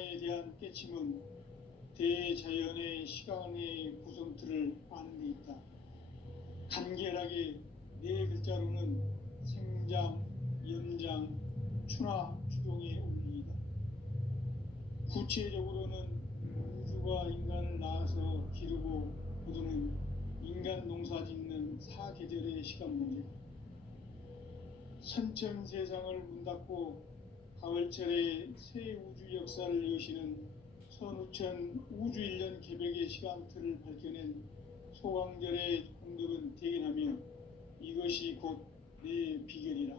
인간에 대한 깨침은 대자연의 시간의 구성틀을 아는 데 있다. 간결하게 네 글자로는 생장, 연장, 추나 추동의 원리이다. 구체적으로는 우주가 인간을 낳아서 기르고 거두는 인간 농사 짓는 사계절의 시간 문제다. 선천 세상을 문 닫고 가을철에 새 우주 역사를 여시는 선우천 우주일년 개벽의 시간틀을 밝혀낸 소강절의 공덕은 대견하며 이것이 곧 내 비결이라.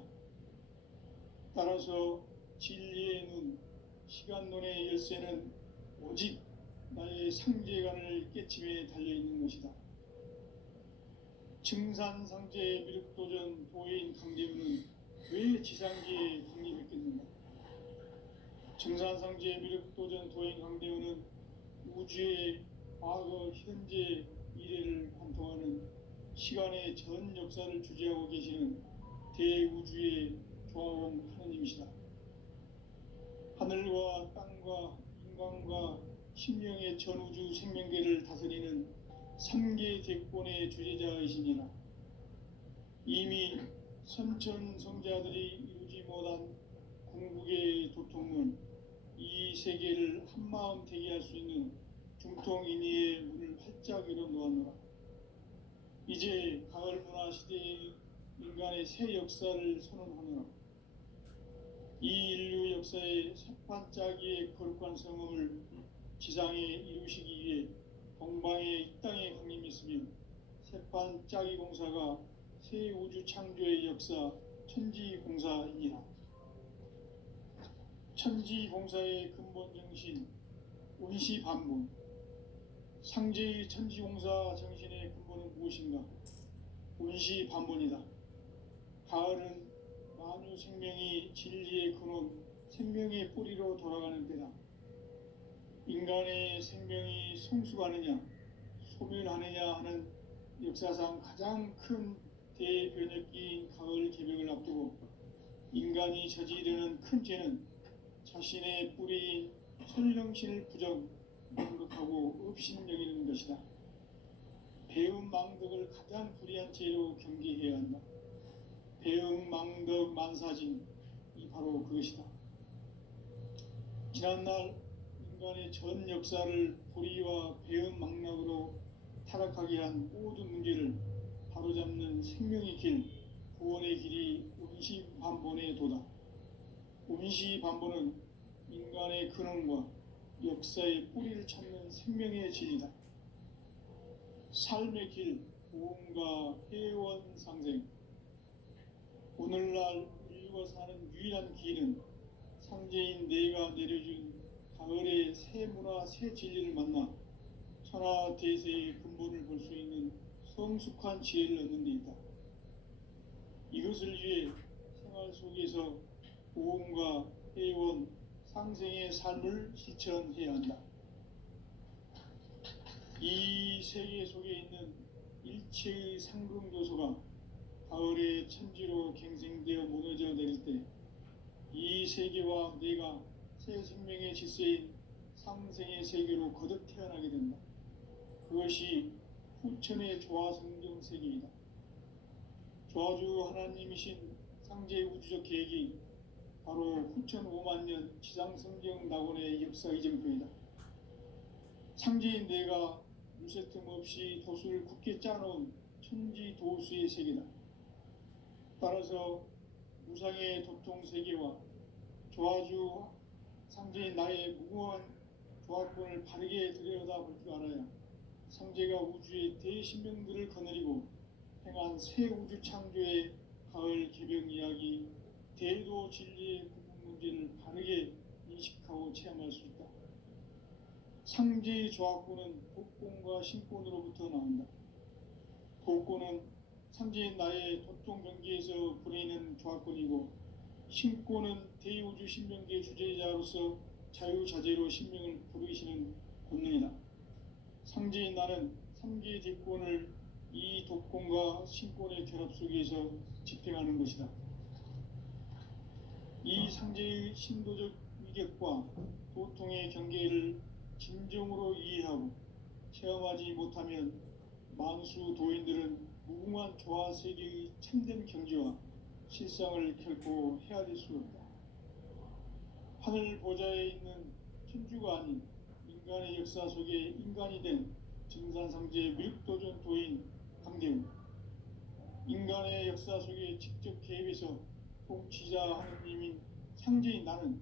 따라서 진리의 눈, 시간론의 열쇠는 오직 나의 상제간을 깨침에 달려있는 것이다. 증산상제 미륵도전 도인 강대우는 왜 지상계에 강림했겠는가? 증산상제 미륵도전 도인 강대우는 우주의 과거, 현재, 미래를 관통하는 시간의 전 역사를 주재하고 계시는 대우주의 조화원 하느님이시다. 하늘과 땅과 인간과 신명의 전우주 생명계를 다스리는 3계 대권의 주재자이시니라. 이미 선천성자들이 이루지 못한 궁극의 도통은 이 세계를 한마음 되게 할 수 있는 중통인의의 문을 활짝 열어 놓았노라. 이제 가을 문화 시대의 인간의 새 역사를 선언하노라. 이 인류 역사의 새반짝이의 거룩한 성음을 지상에 이루시기 위해 동방의 이 땅에 강림했으며 새반짝이 공사가 새 우주 창조의 역사 천지공사이니라. 천지공사의 근본 정신 운시반문. 상제의 천지공사 정신의 근본은 무엇인가? 운시반문이다. 가을은 만유 생명이 진리의 근원, 생명의 뿌리로 돌아가는 때다. 인간의 생명이 성숙하느냐, 소멸하느냐 하는 역사상 가장 큰 대변혁기인 가을 개벽을 앞두고 인간이 저지르는 큰 죄는 자신의 뿌리인 천령신을 부정, 망극하고 업신여기는 것이다. 배움 망덕을 가장 불의한 죄로 경계해야 한다. 배움 망덕 만사진이 바로 그것이다. 지난날 인간의 전 역사를 불의와 배움 망락으로 타락하게 한 모든 문제를 바로잡는 생명의 길, 구원의 길이 운시반본의 도다. 운시반본은 인간의 근원과 역사의 뿌리를 찾는 생명의 진리다. 삶의 길, 보험과 회원 상생. 오늘날 인류가 사는 유일한 길은 상제인 내가 내려준 가을의 새 문화, 새 진리를 만나 천하 대세의 근본을 볼 수 있는 성숙한 지혜를 얻는 데 있다. 이것을 위해 생활 속에서 보험과 회원, 상생의 삶을 실천해야 한다. 이 세계 속에 있는 일체의 상금요소가 가을의 천지로 갱생되어 무너져 내릴 때 이 세계와 내가 새 생명의 질서인 상생의 세계로 거듭 태어나게 된다. 그것이 후천의 조화성경 세계이다. 조화주 하나님이신 상제 우주적 계획이 바로 후천 5만년 지상성경 낙원의 역사 이정표이다. 상제인 내가 물새틈 없이 도수를 굳게 짜놓은 천지도수의 세계다. 따라서 무상의 도통 세계와 조화주 상제인 나의 무궁한 조화권을 바르게 들여다볼 줄 알아야 상제가 우주의 대신명들을 거느리고 행한 새 우주 창조의 가을 개벽 이야기, 대도 진리의 구분 문제를 바르게 인식하고 체험할 수 있다. 상제의 조화권은 복권과 신권으로부터 나온다. 복권은 상제인 나의 도통 경계에서 부리는 조화권이고, 신권은 대우주 신명계 주제자로서 자유자재로 신명을 부르시는 권능이다. 상제인 나는 3계 대권을 이 독권과 신권의 결합 속에서 집행하는 것이다. 이 상제의 신도적 위격과 고통의 경계를 진정으로 이해하고 체험하지 못하면 만수 도인들은 무궁한 조화 세계의 참된 경지와 실상을 결코 헤아릴 수 없다. 하늘 보좌에 있는 천주가 아닌 인간의 역사 속에 인간이 된 증산상제 미륵도전 도인 강대우, 인간의 역사 속에 직접 개입해서 통치자 하느님인 상제인 나는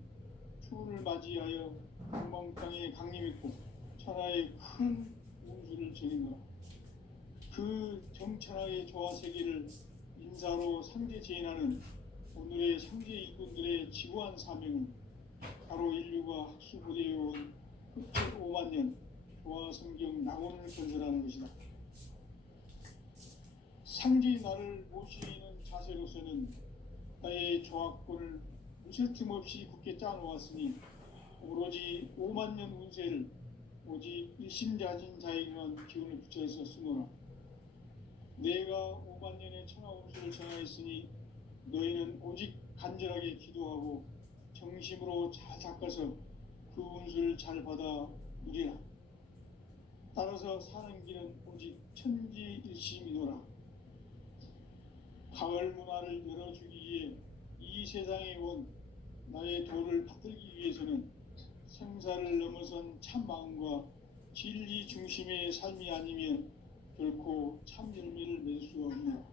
추운을 맞이하여 구멍 땅에 강림했고 천하의 큰 운수를 전했노라. 그 정천하의 조화 세계를 인사로 상제 제인하는 오늘의 상제 일꾼들의 지구한 사명은 바로 인류가 학수고대해온 흡족 5만 년 조화 성경 낙원을 건설하는 것이다. 상제인 나를 모시는 자세로서는 나의 조화권을 무실 틈 없이 굳게 짜놓았으니 오로지 5만 년 운세를 오직 일심자진 자에게만 기운을 붙여서 쓰노라. 내가 5만 년의 천하 운수를 전하였으니 너희는 오직 간절하게 기도하고 정심으로 잘 닦아서 그 운수를 잘 받아 누리라. 따라서 사는 길은 오직 천지일심이노라. 가을 문화를 열어주기 위해 이 세상에 온 나의 도를 받들기 위해서는 생사를 넘어선 참 마음과 진리 중심의 삶이 아니면 결코 참 열매를 맺을 수 없노라.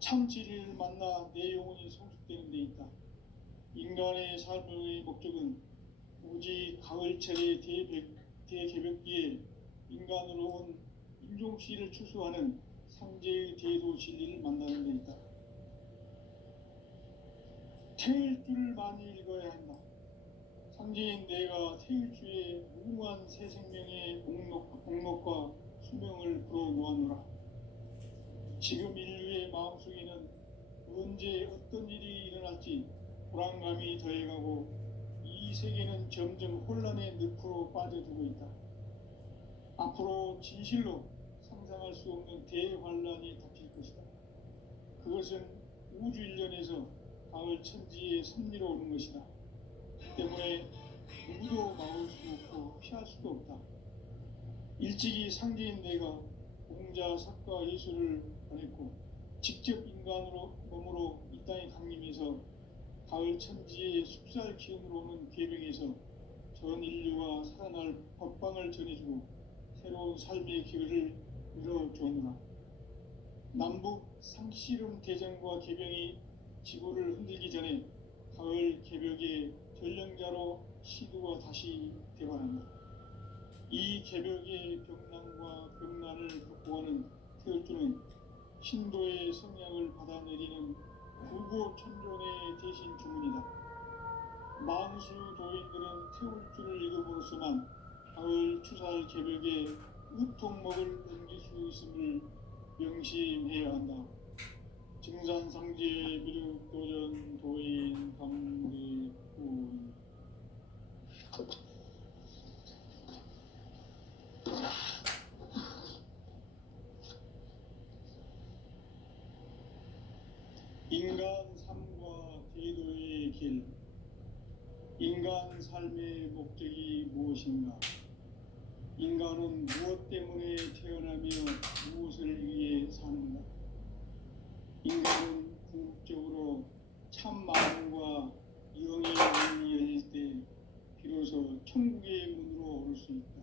참 진리를 만나 내 영혼이 성숙되는 데 있다. 인간의 삶의 목적은 오직 가을철의 대개벽기에 인간으로 온 인종씨를 추수하는 상제의 대도 진리를 만나는 데 있다. 태일 줄을 많이 읽어야 한다. 상제인 내가 태일주의 무궁한 새 생명의 목록과 수명을 풀어놓아노라. 지금 인류의 마음속에는 언제 어떤 일이 일어날지 불안감이 더해가고 이 세계는 점점 혼란의 늪으로 빠져들고 있다. 앞으로 진실로 상상할 수 없는 대환란이 닥칠 것이다. 그것은 우주 일련에서 가을 천지의 섭리로 오는 것이다. 때문에 누구도 막을 수 없고 피할 수도 없다. 일찍이 상제인 내가 공자, 석가, 예수를 보냈고 직접 인간으로 몸으로 이 땅에 강림해서 가을 천지의 숲살 기운으로 오는 계명에서 전 인류가 살아날 법방을 전해주고 새로운 삶의 기회를 열어주었노라. 남북 상씨름 대전과 개병이 지구를 흔들기 전에 가을 개벽의 전령자로 시두가 다시 되관한다. 이 개벽의 병난과 병난을 극복하는 태울주는 신도의 성향을 받아내리는 구고천존의 대신 주문이다. 만수 도인들은 태울주를 읽음으로써만 가을 추살 개벽에 으통목을 넘길 수 있음을 명심해야 한다. 증산상제 미륵도전 도인 강대훈. 인간 삶과 대도의 길. 인간 삶의 목적이 무엇인가? 인간은 무엇 때문에 태어나며 무엇을 위해 사는가? 인간은 궁극적으로 참 마음과 영의 문이 열릴 때 비로소 천국의 문으로 오를 수 있다.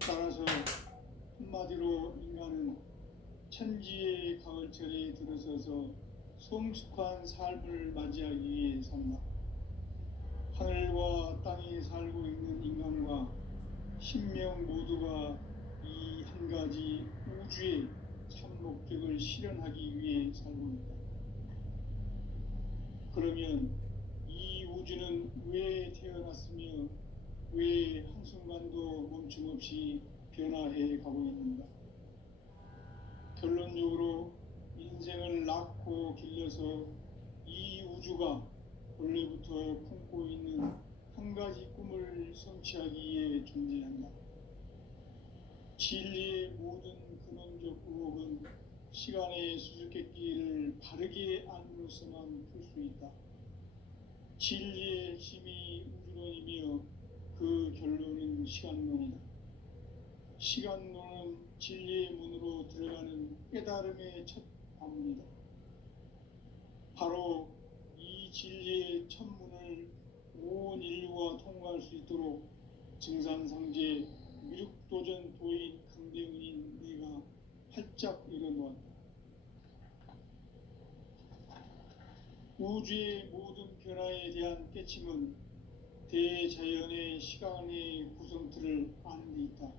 따라서 한마디로 인간은 천지의 가을철에 들어서서 성숙한 삶을 맞이하기 위해 산다. 하늘과 땅에 살고 있는 인간과 신명 모두가 이 한 가지 우주의 참 목적을 실현하기 위해 살고 있다. 그러면 이 우주는 왜 태어났으며 왜 한순간도 멈춤없이 변화해 가고 있는가? 결론적으로 인생을 낳고 길러서 이 우주가 원래부터 품고 있는 한 가지 꿈을 성취하기 위해 존재한다. 진리의 모든 근원적 의혹은 시간의 수수께끼를 바르게 안으로서만 풀 수 있다. 진리의 핵심이 시간론이다. 시간론은 진리의 문으로 들어가는 깨달음의 첫 관문이다. 바로 이 진리의 첫 문을 온 인류가 통과할 수 있도록 증산상제 미륵도전 도인 강대은인 내가 활짝 열어놓았다. 우주의 모든 변화에 대한 깨침은 대자연의 시간의 구성틀을 아는 데 있다.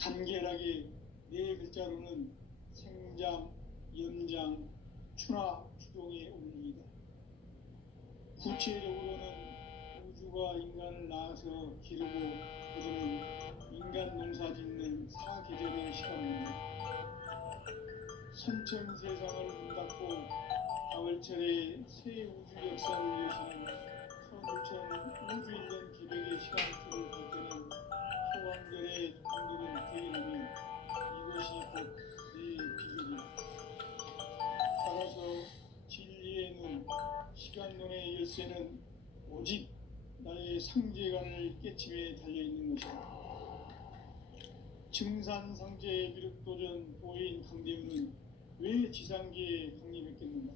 간결하게 네 글자로는 생장, 연장, 추나 추동의 원리이다. 구체적으로는 우주가 인간을 낳아서 기르고 거두는 인간 농사 짓는 사계절의 시간입니다. 선천 세상을 문닫고 가을철에 새 우주 역사를 여시는 서울천 우주 1년 기백의 시간틀을 볼 때는 소강절의 강들은 대일하며 이것이 곧 내 비극이다. 따라서 진리의 눈, 시간론의 열쇠는 오직 나의 상제관을 깨침에 달려있는 것이다. 증산상제 미륵도전 도인 강대훈은 왜 지상계에 강림했겠는가?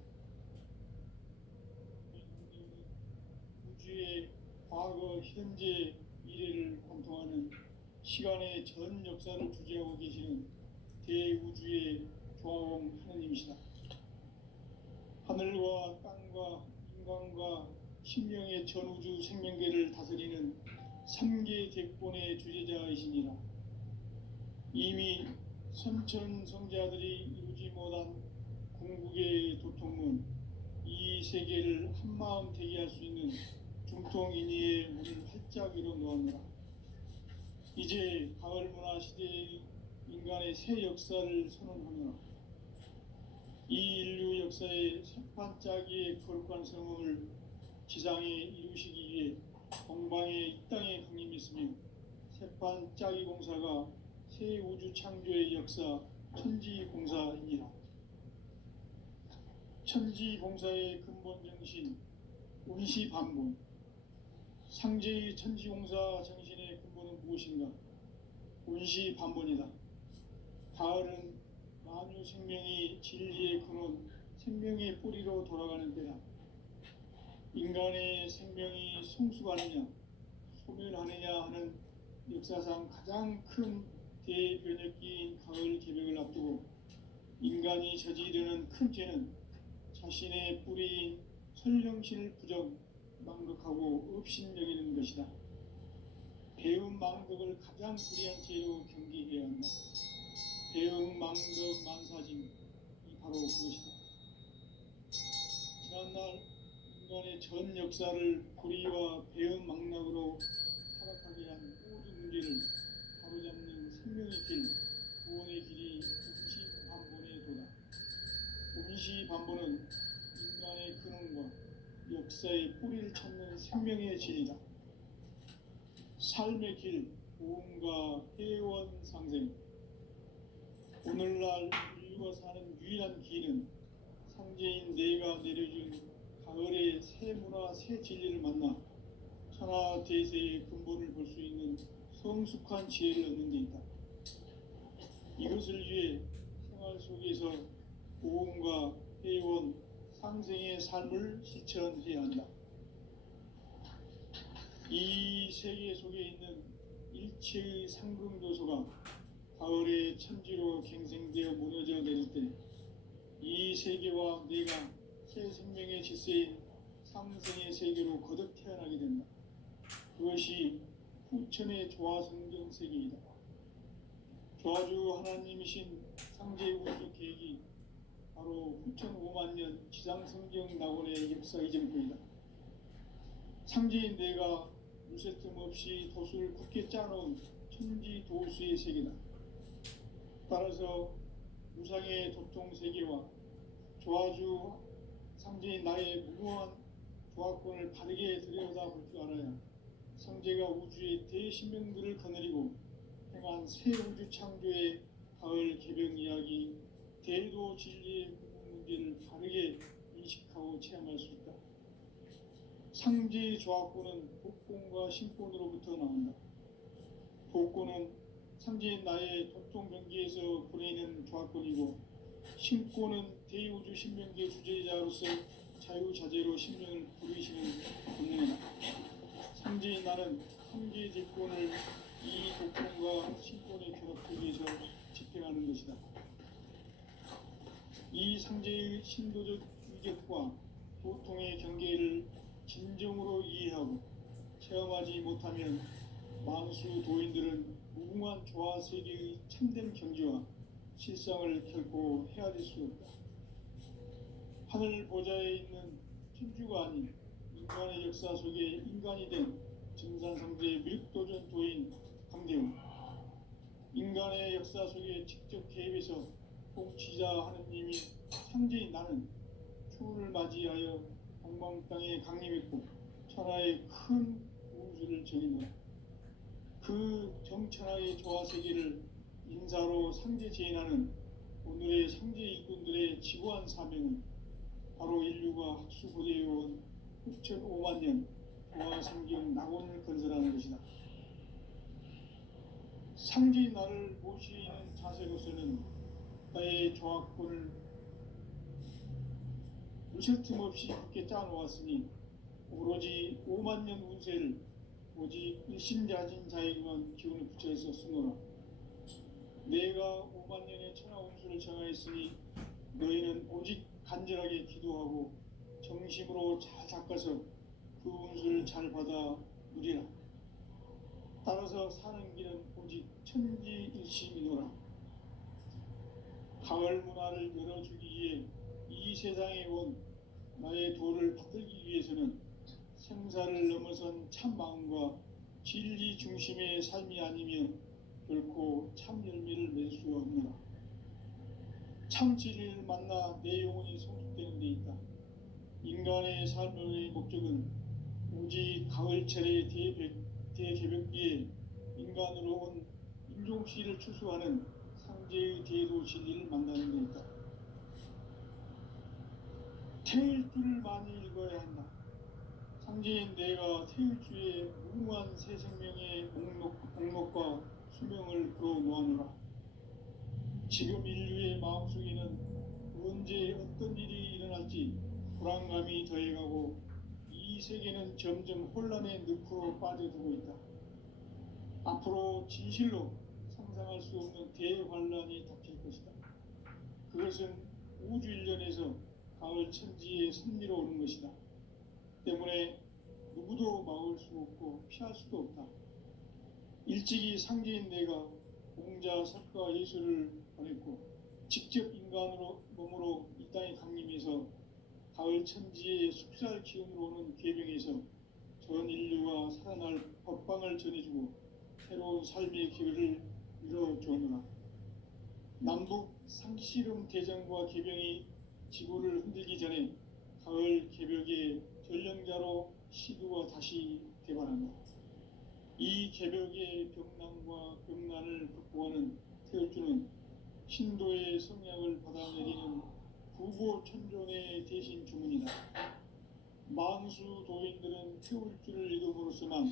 우주의 과거, 현재, 미래를 관통하는 시간의 전 역사를 주재하고 계시는 대우주의 조화공 하느님이시다. 하늘과 땅과 인간과 신명의 전우주 생명계를 다스리는 3계 대권의 주제자이시니라. 이미 선천성자들이 이루지 못한 궁극의 도통문, 이 세계를 한마음 되게 할 수 있는 중통인의의 문을 활짝 열어놓았노라. 이제 가을 문화 시대의 인간의 새 역사를 선언하노라. 이 인류 역사의 새반짝이의 거룩한 성음을 지상에 이루시기 위해 동방의 이 땅에 강림했으며 새반짝이 공사가 새 우주 창조의 역사 천지공사이니라. 천지공사의 근본 정신 운시반본, 상제의 천지공사 정신의 근본은 무엇인가? 운시반본이다. 가을은 만유 생명이 진리의 근원, 생명의 뿌리로 돌아가는 때다. 인간의 생명이 성숙하느냐, 소멸하느냐 하는 역사상 가장 큰 대변혁기인 가을 개벽을 앞두고 인간이 저지르는 큰 죄는 자신의 뿌리인 설령신을 부정, 망극하고 업신여기는 것이다. 배움 망극을 가장 불의한 죄로 경계해야 한다. 배움 망극 만사짐이 바로 그것이다. 지난날 인간의 전 역사를 불의와 배움 망락으로 타락하게 한 모든 문제를 바로잡는 생명의 길, 구원의 길이 운시반본의 도다. 운시반본은 인간의 근원과 역사의 뿌리를 찾는 생명의 진리다. 삶의 길, 보험과 회원 상생. 오늘날 인류가 사는 유일한 길은 상제인 내가 내려준 가을의 새 문화, 새 진리를 만나 천하 대세의 근본을 볼 수 있는 성숙한 지혜를 얻는 데 있다. 이것을 위해 생활 속에서 보험과 회원, 상생의 삶을 실천해야 한다. 이 세계 속에 있는 일체의 상승조소가 가을의 천지로 갱생되어 무너져 내릴 때 이 세계와 내가 새 생명의 질서인 상생의 세계로 거듭 태어나게 된다. 그것이 후천의 조화성경 세계이다. 조화주 하나님이신 상제 우주 계획이 바로 후천 5만 년 지상성경 낙원의 역사 이전부이다. 상제인 내가 무쇠 틈 없이 도수를 굳게 짜놓은 천지 도수의 세계다. 따라서 무상의 도통 세계와 조화주 상제인 나의 무모한 조화권을 바르게 들여다볼 줄 알아야 상제가 우주의 대신명들을 거느리고 행한 새 우주 창조의 가을 개벽 이야기, 대도 진리의 문제를 바르게 인식하고 체험할 수 있다. 상제의 조화권은 복권과 신권으로부터 나온다. 복고는 상제인 나의 독종 경기에서 보내는 조합권이고, 신고는 대우주 신명계 주제자로서 자유자재로 신명을 부르시는 권능이다. 상제인 나는 상계 제권을 이 독종과 신권의 결합국에서 집행하는 것이다. 이 상제의 신도적 위격과 도통의 경계를 진정으로 이해하고 체험하지 못하면 만수 도인들은 무궁한 조화 세계의 참된 경지와 실상을 결코 헤아릴 수 없다. 하늘 보좌에 있는 천주가 아닌 인간의 역사 속에 인간이 된 증산상제의 밀도전 도인 강대웅, 인간의 역사 속에 직접 개입해서 통치자 하느님이 상제인 나는 추운을 맞이하여 동방 땅에 강림했고 천하의 큰 우주를 정인다. 그 정천하의 조화세계를 인사로 상제 제인하는 오늘의 상제 일꾼들의 지구한 사명은 바로 인류가 학수고대해온 6,500만 년 조화성경 낙원을 건설하는 것이다. 상제인 나를 모시는 자세로서는 나의 조합권을 무실 틈 없이 굳게 짜놓았으니 오로지 5만 년 운세를 오직 일심자진 자에게만 기운을 붙여서 쓰노라. 내가 5만 년의 천하 운수를 정하였으니 너희는 오직 간절하게 기도하고 정심으로 잘 닦아서 그 운수를 잘 받아 누리라. 따라서 사는 길은 오직 천지일심이노라. 가을 문화를 열어주기 위해 이 세상에 온 나의 도를 받들기 위해서는 생사를 넘어선 참 마음과 진리 중심의 삶이 아니면 결코 참 열매를 맺을 수 없노라. 참 진리를 만나 내 영혼이 성숙되는 데 있다. 인간의 삶의 목적은 오직 가을철의 대개벽기에 인간으로 온 인종씨를 추수하는 상제의 대도 진리를 만나는 데 있다. 태일 줄을 많이 읽어야 한다. 상제인 내가 태일주의 무궁한 새 생명의 목록과 수명을 풀어놓아노라. 지금 인류의 마음속에는 언제 어떤 일이 일어날지 불안감이 더해가고 이 세계는 점점 혼란의 늪으로 빠져들고 있다. 앞으로 진실로 상상할 수 없는 대환란이 닥칠 것이다. 그것은 우주 일련에서 가을 천지의 섭리로 오는 것이다. 때문에 누구도 막을 수 없고 피할 수도 없다. 일찍이 상제인 내가 공자, 석가, 예수를 보냈고 직접 인간으로 몸으로 이 땅에 강림해서 가을 천지의 숙살 기운으로 오는 계병에서 전 인류가 살아날 법방을 전해주고 새로운 삶의 기회를 이뤄주었노라. 남북 상씨름 대전과 계병이 지구를 흔들기 전에 가을 개벽의 전령자로 시두가 다시 개발한다. 이 개벽의 병난과 병난을 극복하는 태울주는 신도의 성약을 받아내리는 구보천존의 대신 주문이다. 만수 도인들은 태울주를 읽음으로써만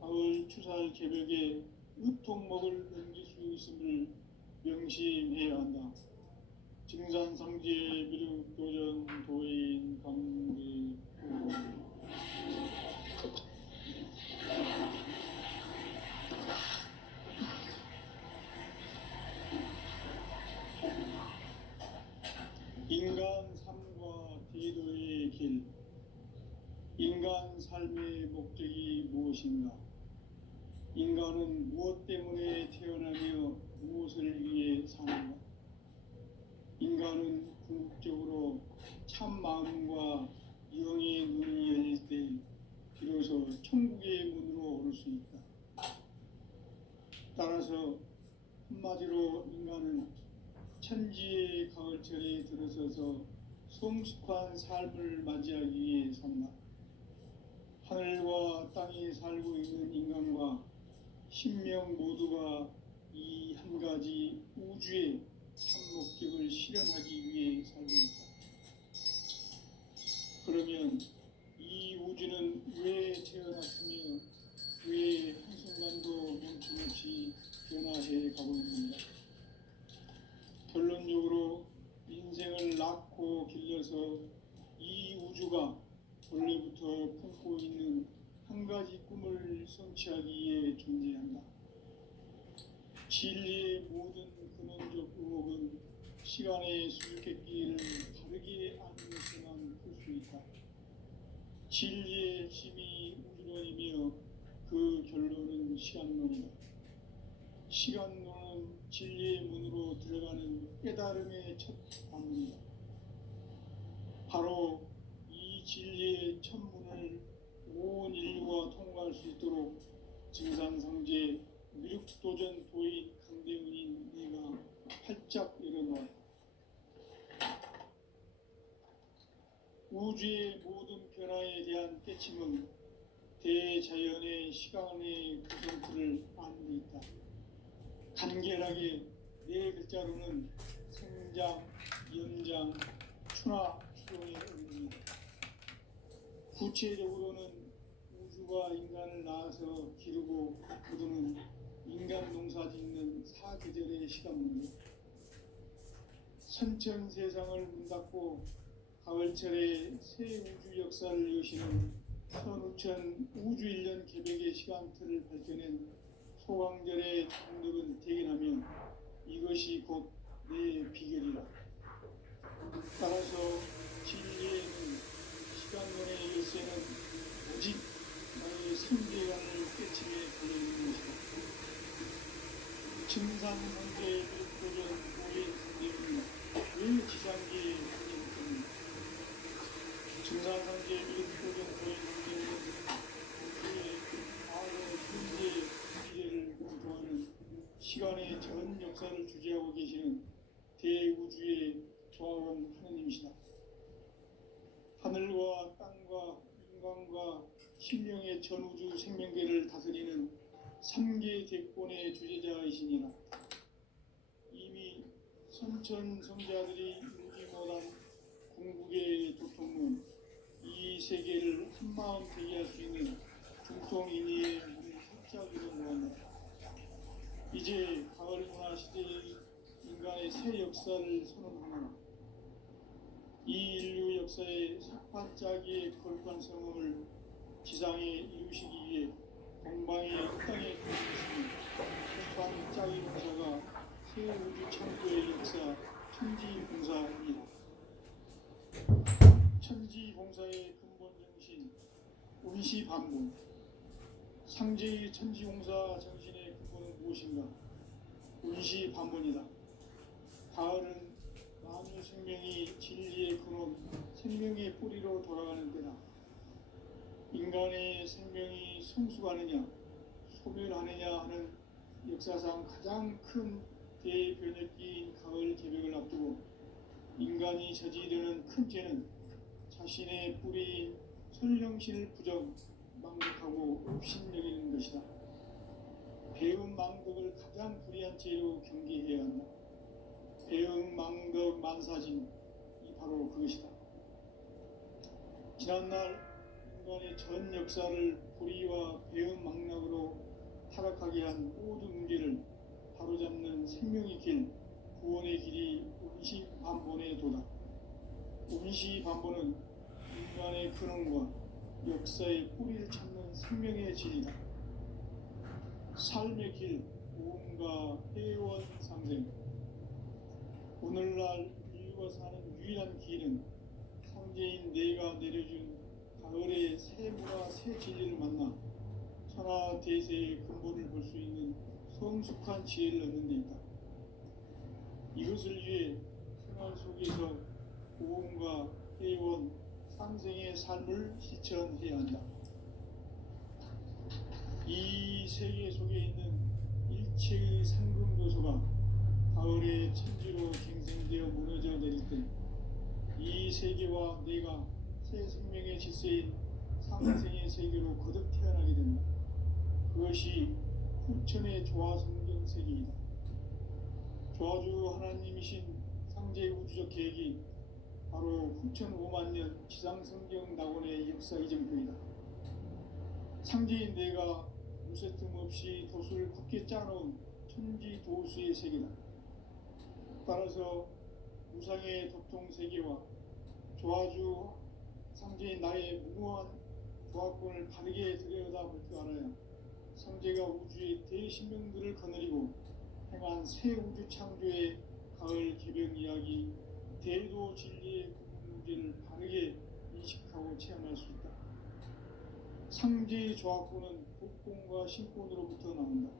가을 추살 개벽의 의통목을 넘길 수 있음을 명심해야 한다. 증산상제 미륵도전 도인 강대 인간 삶과 대도의 길. 인간 삶의 목적이 무엇인가? 인간은 무엇 때문에 태어나며 무엇을 위해 사는가? 인간은 궁극적으로 참 마음과 영의 눈이 열릴 때 비로소 천국의 문으로 오를 수 있다. 따라서 한마디로 인간은 천지의 가을철에 들어서서 성숙한 삶을 맞이하기 위해 산다. 하늘과 땅에 살고 있는 인간과 신명 모두가 이 한 가지 우주의 참 목적을 실현하기 위해 살고 있다. 그러면 이 우주는 왜 태어났으며 왜 한순간도 멈춤없이 성취하기 위해 존재한다. 진리의 모든 근원적 의혹은 시간의 수수께끼를 바르게 아는 것에만 풀 수 있다. 진리의 핵심이 우주론이며 그 결론은 시간론이다. 시간론은 진리의 문으로 들어가는 깨달음의 첫 관문이다. 바로 이 진리의 첫 문을 온 인류가 통과할 수 있도록 증산상제 미륵도전 도인 강대훈인 네가 활짝 열어놓았다. 우주의 모든 변화에 대한 깨침은 대자연의 시간의 구성틀을 아는 데 있다. 간결하게 네 글자로는 생장, 연장, 추나 추동의 의미입니다. 구체적으로는 우주가 인간을 낳아서 기르고 거두는 인간 농사 짓는 사계절의 시간입니다. 선천 세상을 문 닫고 가을철에 새 우주 역사를 여시는 선우천 우주 1년 개백의 시간틀을 밝혀낸 소강절의 동력은 대견하면 이것이 곧 내 비결이라. 따라서 진리에는 시간론의 열쇠는 오직 나의 성계관을 깨침에 걸려있는 것이다. 증산상제의 미륵도전 고인 상대입니다. 왜 지상계에 걸려있습니까? 증산상제의 미륵도전 고인 상대는 우주의 과거, 현재, 미래를 공통하는 시간의 전 역사를 주재하고 계시는 대우주의 조화원 하느님이시다. 하늘과 땅과 인간과 신령의 전우주 생명계를 다스리는 3계 대권의 주제자이시니라. 이미 선천성자들이 이루지 못한 궁극의 도통문, 이 세계를 한마음 되게 할 수 있는 중통인의의 문을 활짝 열어놓았다. 이제 가을 문화 시대의 인간의 새 역사를 선언하노라. 이 인류 역사의 삭발짜기의 거룩한 성음을 지상에 이루시기 위해 동방의 땅에 보내주신 삭발짜기 공사가 새 우주 창조의 역사 천지봉사입니다. 천지봉사의 근본 정신 운시반문. 상제의 천지봉사 정신의 근본은 무엇인가? 운시반문이다. 가을은 만유 생명이 진리의 근원, 생명의 뿌리로 돌아가는 때다. 인간의 생명이 성숙하느냐, 소멸하느냐 하는 역사상 가장 큰 대변혁기인 가을 개벽을 앞두고 인간이 저지르는 큰 죄는 자신의 뿌리인 설령신을 부정, 망각하고 업신여기는 것이다. 배은 망덕을 가장 불의한 죄로 경계해야 한다. 배응, 망덕, 만사진, 이 바로 그것이다. 지난날 인간의 전 역사를 불의와 배응, 망락으로 타락하게 한 모든 문제를 바로잡는 생명의 길, 구원의 길이 운시반본의 도다. 운시반본은 인간의 근원과 역사의 뿌리를 찾는 생명의 진리다. 삶의 길, 모험과 회원 상생. 오늘날 인류가 사는 유일한 길은 상제인 내가 내려준 가을의 새 문화 새 진리를 만나 천하 대세의 근본을 볼 수 있는 성숙한 지혜를 얻는 데 있다. 이것을 위해 생활 속에서 모험과 회원, 상생의 삶을 실천해야 한다. 이 세계 속에 있는 일체의 상금 요소가 가을의 천지로 갱생되어 무너져 내릴 때 이 세계와 내가 새 생명의 질서인 상생의 세계로 거듭 태어나게 된다. 그것이 후천의 조화성경 세계이다. 조화주 하나님이신 상제 우주적 계획이 바로 후천 5만년 지상성경 낙원의 역사 이정표이다. 상제인 내가 무쇠 틈 없이 도수를 굳게 짜놓은 천지 도수의 세계다. 따라서 무상의 도통 세계와 조화주 상제인 나의 무모한 조화권을 바르게 들여다볼 줄 알아야 상제가 우주의 대신명들을 거느리고 행한 새 우주 창조의 가을 개벽 이야기, 대도 진리의 그 문제를 바르게 인식하고 체험할 수 있다. 상제의 조합구는 복권과 신권으로부터 나온다.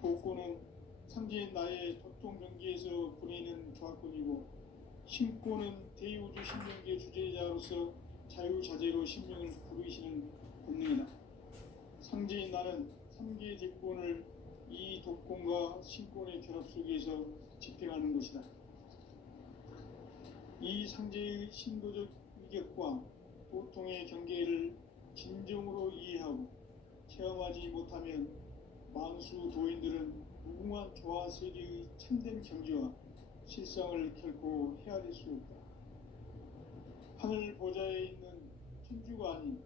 복권은 상제인 나의 도통 경계에서 보내는 조합권이고, 신권은 대우주 신명계 주제자로서 자유자재로 신명을 부르시는 본능이다. 상제인 나는 3개의 뒷권을 이 독권과 신권의 결합 속에서 집행하는 것이다. 이 상제의 신도적 위격과 보통의 경계를 진정으로 이해하고 체험하지 못하면 만수 도인들은 무궁한 조화 세계의 참된 경지와 실상을 결코 헤아릴 수 없다. 하늘 보좌에 있는 천주가 아닌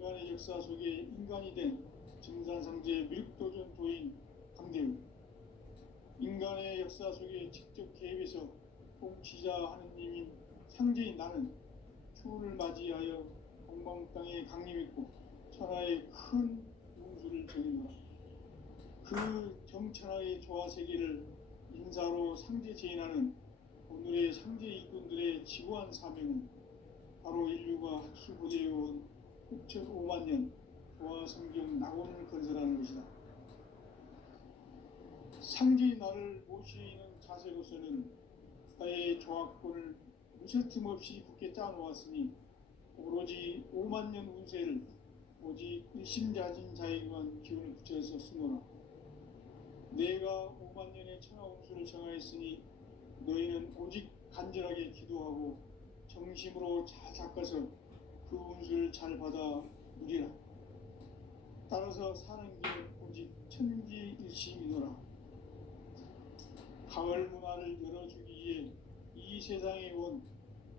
인간의 역사 속에 인간이 된 증산상제 미륵도전 도인 강대우, 인간의 역사 속에 직접 개입해서 통치자 하느님인 상제인 나는 추운을 맞이하여 동방 땅에 강림했고 천하의 큰 운수를 정해놓아 그 정천하의 조화 세계를 인사로 상제 제인하는 오늘의 상제 일꾼들의 지고한 사명은 바로 인류가 학수고대해온 6,500만 년 조화 성경 낙원을 건설하는 것이다. 상제의 나를 모시는 자세로서는 나의 조합권을 무쇠틈 없이 굳게 짜놓았으니 오로지 5만 년 운세를 오직 일심자진 자에게만 기운을 붙여서 쓰노라. 내가 5만 년의 천하 운수를 정하였으니 너희는 오직 간절하게 기도하고 정심으로 잘 닦아서 그 운수를 잘 받아 누리라. 따라서 사는 게 오직 천지일심이노라. 가을 문화를 열어주기 위해 이 세상에 온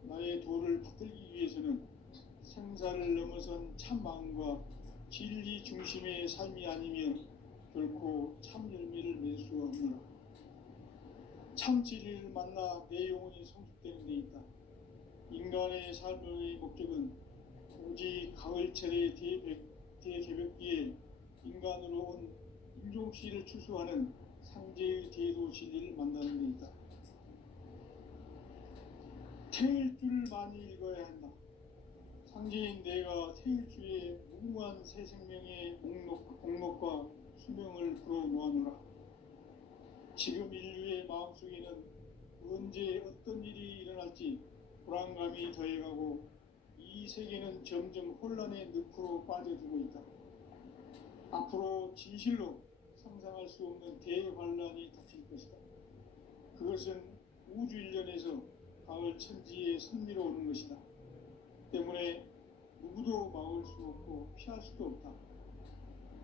나의 도를 받들기 위해서는 생사를 넘어선 참 마음과 진리 중심의 삶이 아니면 결코 참 열매를 맺을 수 없노라. 참 진리를 만나 내 영혼이 성숙되는 데 있다. 인간의 삶의 목적은 오직 가을철의 대개벽기에 인간으로 온 인종씨를 추수하는 상제의 대도 진리를 만나는 데 있다. 태일 줄을 많이 읽어야 한다. 상제인 내가 태일주의 무궁한 새 생명의 목록과 수명을 불어놓아노라. 지금 인류의 마음속에는 언제 어떤 일이 일어날지 불안감이 더해가고 이 세계는 점점 혼란의 늪으로 빠져들고 있다. 앞으로 진실로 상상할 수 없는 대환란이 닥칠 것이다. 그것은 우주 일련에서 가을 천지의 선미로 오는 것이다. 때문에 누구도 막을 수 없고 피할 수도 없다.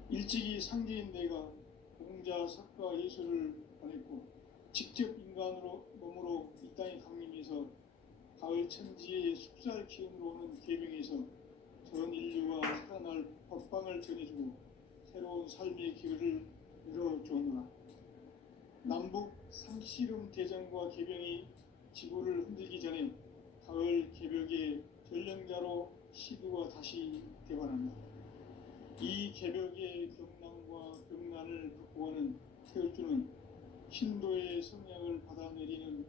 일찍이 상제인 내가 공자, 석가, 예수를 보냈고 직접 인간으로 몸으로 이 땅에 강림해서 가을 천지의 숙살 기운으로 오는 계명에서 전 인류와 살아날 법방을 전해주고 새로운 삶의 기회를 열어주었노라. 남북 상씨름 대전과 개병이 지구를 흔들기 전에 가을 개벽의 전령자로 시두가 다시 대관한다. 이 개벽의 경랑과 병난을 극복하는 태울주는 신도의 성령을 받아내리는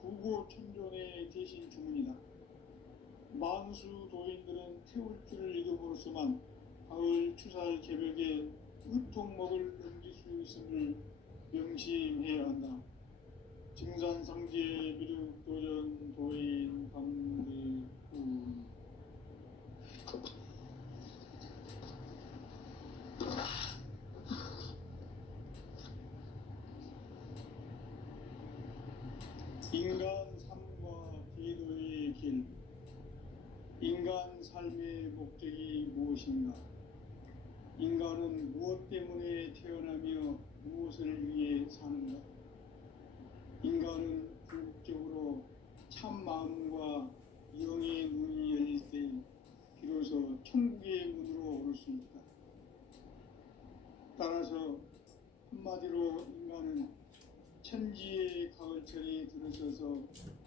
구고천존의 대신 주문이다. 만수 도인들은 태울주를 읽음으로써만 가을 추살 개벽의 의통목을 넘길 수 있음을 명심해야 한다. 증산상제 미륵도전 도인 강대훈. 인간 삶과 기도의 길. 인간 삶의 목적이 무엇인가? 인간은 무엇 때문에 태어나며 무엇을 위해 사는가? 인간은 궁극적으로 참 마음과 영의 눈이 열릴 때 비로소 천국의 문으로 오를 수 있다. 따라서 한마디로 인간은 천지의 가을철에 들어서서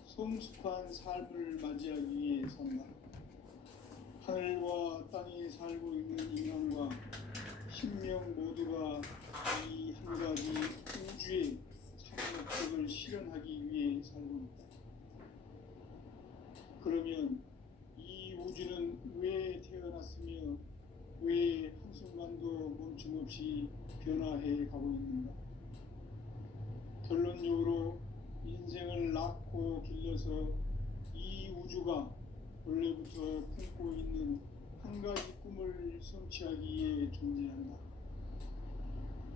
성숙한 삶을 맞이하기 위해 산다. 하늘과 땅에 살고 있는 인간과 신명 끊임없이 변화해 가고 있는가. 결론적으로 인생을 낳고 길러서 이 우주가 원래부터 품고 있는 한 가지 꿈을 성취하기 위해 존재한다.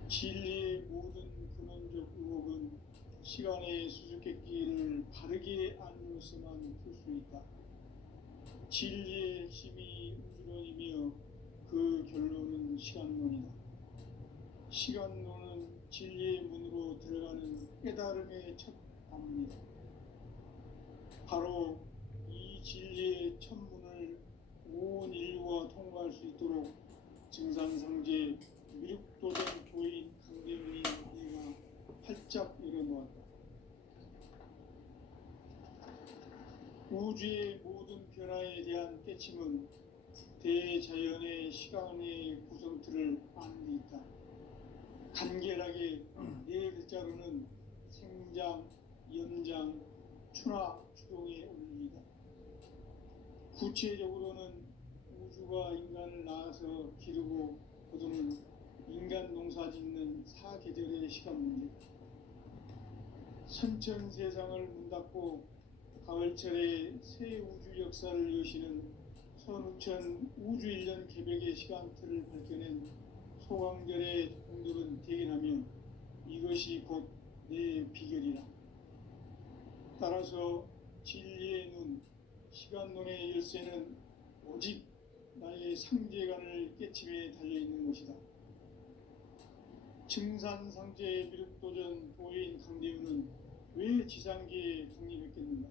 진리의 모든 근원적 의혹은 시간의 수수께끼를 바르게 알므로서만 풀 수 있다. 진리의 핵심이 우주론이며 그 결론은 시간론이다. 시간론은 진리의 문으로 들어가는 깨달음의 첫 방문이다. 바로 이 진리의 첫 문을 온 인류가 통과할 수 있도록 증산상제 미륵도전 도인 강대문이 내가 활짝 열어놓았다. 우주의 모든 변화에 대한 깨침은 대자연의 시간의 구성틀을 아는 데 있다. 간결하게 네 글자로는 생장, 연장, 추나 추동의 원리이다. 구체적으로는 우주가 인간을 낳아서 기르고 거두는 인간 농사 짓는 사계절의 시간 문제. 선천 세상을 문 닫고 가을철에 새 우주 역사를 여시는 선우천 우주 1년 개벽의 시간틀을 밝혀낸 소강절의 공들은 대견하며 이것이 곧 내 비결이라. 따라서 진리의 눈, 시간론의 열쇠는 오직 나의 상제관을 깨침에 달려있는 것이다. 증산상제 미륵도전 도인 강대우는 왜 지상계에 독립했겠는가?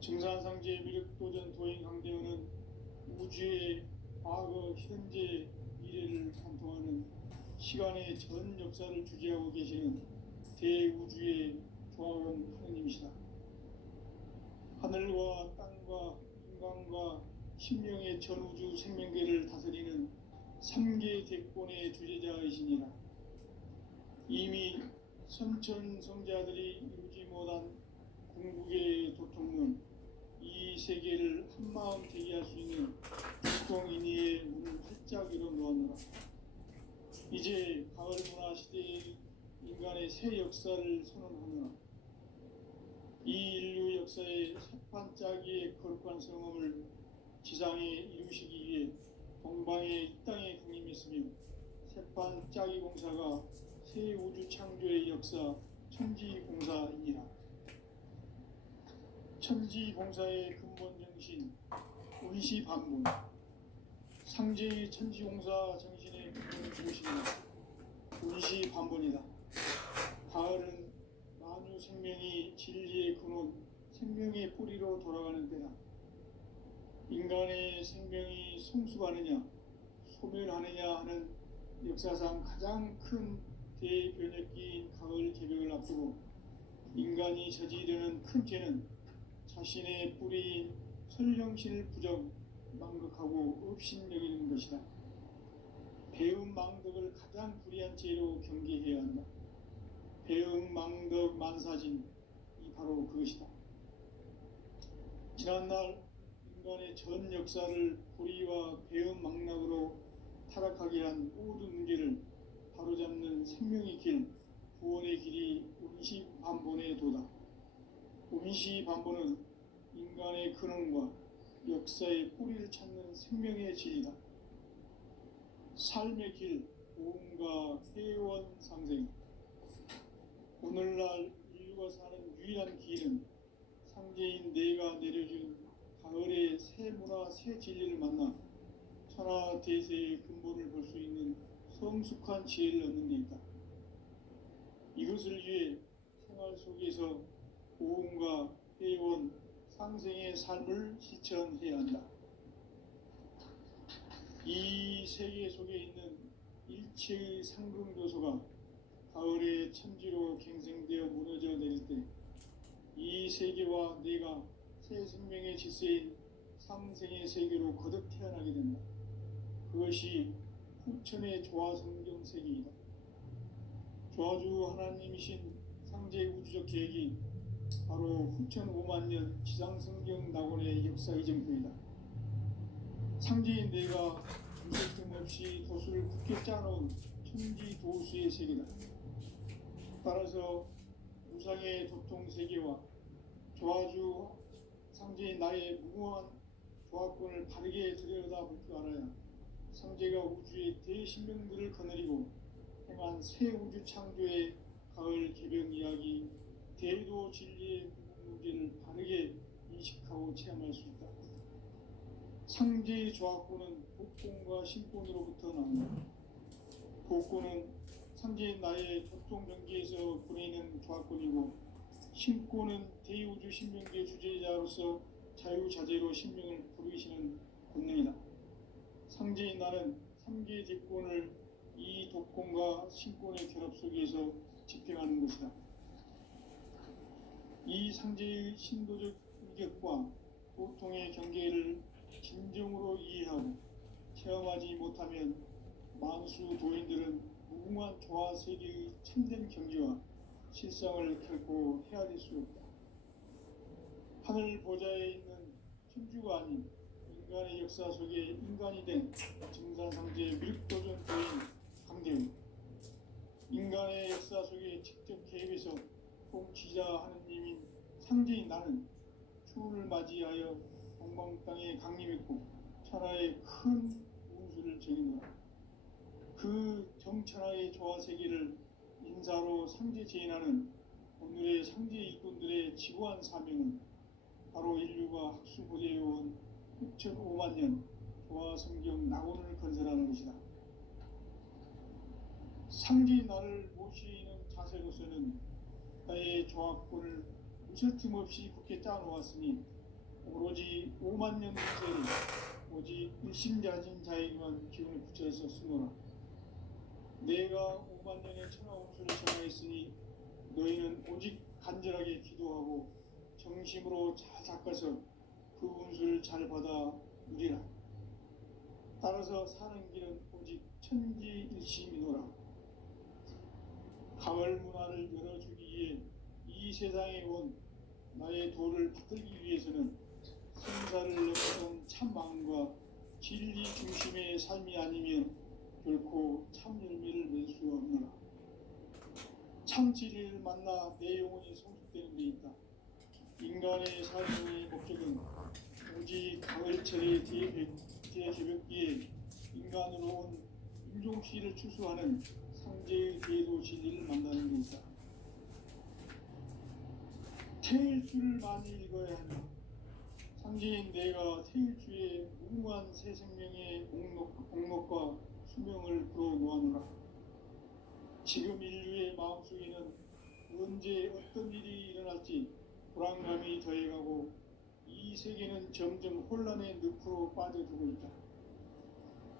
증산상제 미륵도전 도인 강대우는 우주의 과거, 현재, 미래를 관통하는 시간의 전 역사를 주재하고 계시는 대우주의 조화원 하느님이시다. 하늘과 땅과 인간과 신명의 전우주 생명계를 다스리는 3계 대권의 주재자이시니라. 이미 선천성자들이 이루지 못한 궁극의 도통론, 이 세계를 한마음 대기할 수 있는 국동인의의 문을 활짝 열어놓았노라. 이제 가을 문화 시대의 인간의 새 역사를 선언하노라. 이 인류 역사의 새판짜기의 거룩한 성험을 지상에 이루시기 위해 동방의 이 땅에 강림했으며 새판짜기 공사가 새 우주 창조의 역사 천지공사이니라. 천지공사의 근본 정신 운시반본, 상제의 천지공사 정신의 근본은 무엇인가? 운시반본이다. 가을은 만유 생명이 진리의 근원, 생명의 뿌리로 돌아가는 때다. 인간의 생명이 성숙하느냐, 소멸하느냐 하는 역사상 가장 큰 대변혁기인 가을 개벽을 앞두고 인간이 저지르는 큰 죄는 자신의 뿌리인 설령신을 부정, 망극하고 업신여기는 것이다. 배움 망덕을 가장 불의한 죄로 경계해야 한다. 배움 망덕 만사진이 바로 그것이다. 지난날 인간의 전 역사를 불의와 배움 망락으로 타락하게 한 모든 문제를 바로잡는 생명의 길, 구원의 길이 운시반본의 도다. 운시반본은 인간의 근원과 역사의 뿌리를 찾는 생명의 진리다. 삶의 길, 보험과 회원 상생. 오늘날 인류가 사는 유일한 길은 상제인 내가 내려준 가을의 새 문화, 새 진리를 만나 천하 대세의 근본을 볼 수 있는 성숙한 지혜를 얻는 데 있다. 이것을 위해 생활 속에서 보험과 회원, 상생의 삶을 실천해야 한다. 이 세계 속에 있는 일체의 상승교소가 가을의 천지로 갱생되어 무너져 내릴 때 이 세계와 내가 새 생명의 질서인 상생의 세계로 거듭 태어나게 된다. 그것이 후천의 조화성경 세계이다. 조화주 하나님이신 상제 우주적 계획이 바로 후천 5만 년 지상성경 낙원의 역사 이정표이다. 상제인 내가 무색점 없이 도수를 운수를 굳게 짜놓은 천지 도수의 세계다. 따라서 우상의 도통 세계와 조화주 상제인 나의 무궁한 조합권을 바르게 들여다볼 줄 알아야 상제가 우주의 대신명들을 거느리고 행한 새 우주 창조의 가을 개벽 이야기, 대도 진리의 문제를 바르게 인식하고 체험할 수 있다. 상제의 조합권은 복권과 신권으로부터 나온다. 복권은 상제인 나의 도통 경계에서 보내는 조합권이고, 신권은 대우주 신명계 주제자로서 자유자재로 신명을 부르시는 권능이다. 상제인 나는 3개의 대권을 이 독권과 신권의 결합 속에서 집행하는 것이다. 이 상제의 신도적 인격과 보통의 경계를 진정으로 이해하고 체험하지 못하면 만수 도인들은 무궁한 조화 세계의 참된 경지와 실상을 결코 헤아릴 수 없다. 하늘 보좌에 있는 천주가 아닌 인간의 역사 속에 인간이 된 증산상제의 밀도전 도인 강대우, 인간의 역사 속에 직접 개입해서 통치자 하느님인 상제인 나는 추운을 맞이하여 동방 땅에 강림했고 천하의 큰 운수를 정의노라. 그 정천하의 조화 세계를 인사로 상제 제인하는 오늘의 상제 일꾼들의 지구한 사명은 바로 인류가 학수고대해온 6,500만 년 조화 성경 낙원을 건설하는 것이다. 상제인 나를 모시는 자세로서는 나의 조합권을 무설틈 없이 굳게 짜놓았으니 오로지 5만 년 문제를 오직 일심자진 자에게만 기운을 붙여서 쓰노라. 내가 5만 년의 천하운수를 정하였으니 너희는 오직 간절하게 기도하고 정심으로 잘 닦아서 그 운수를 잘 받아 누리라. 따라서 사는 길은 오직 천지일심이노라. 가을 문화를 열어주기 위해 이 세상에 온 나의 도를 받들기 위해서는 성사를 넘어선 참 마음과 진리 중심의 삶이 아니면 결코 참 열매를 낼 수 없노라. 참 진리를 만나 내 영혼이 성숙되는 데 있다. 인간의 삶의 목적은 오직 가을철의 대개벽기에 인간으로 온 인종씨를 추수하는 상제의 대도 진리를 만나는 데 있다. 태일주를 많이 읽어야 한다. 상제인 내가 태일주의 무궁한 새 생명의 목록과 수명을 풀어놓아노라. 지금 인류의 마음속에는 언제 어떤 일이 일어날지 불안감이 더해가고 이 세계는 점점 혼란의 늪으로 빠져들고 있다.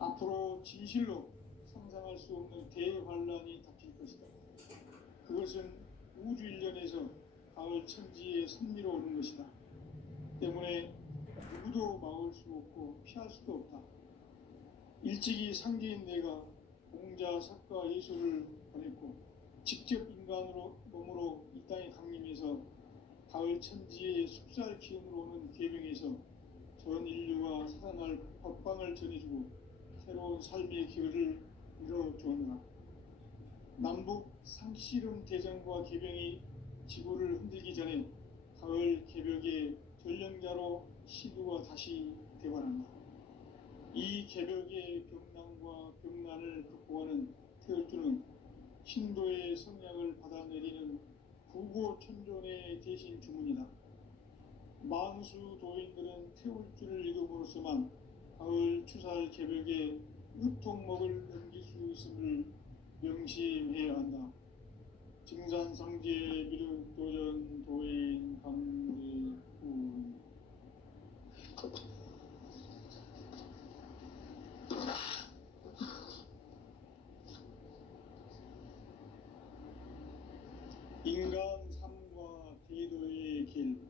앞으로 진실로 상상할 수 없는 대환란이 닥칠 것이다. 그것은 우주 일련에서 가을 천지에 선미로 오는 것이다. 때문에 누구도 막을 수 없고 피할 수도 없다. 일찍이 상제인 내가 공자, 석가, 예수를 보냈고 직접 인간으로 몸으로 이 땅에 강림해서 가을 천지의 숲살 기운으로 오는 계명에서 전 인류가 살아날 법방을 전해주고 새로운 삶의 기회를 이뤄주었노라. 남북 상씨름 대전과 계병이 지구를 흔들기 전에 가을 개벽의 전령자로 시두가 다시 되관한다. 이 개벽의 병난과 병난을 극복하는 태울주는 신도의 성량을 받아내리는 구고천존의 대신 주문이다. 만수 도인들은 태울주를 읽음으로써만 가을 추살 개벽의 유통목을 넘길 수 있음을 명심해야 한다. 증산상제 미륵도전 도인 강대우 인간 삶과 대도의 길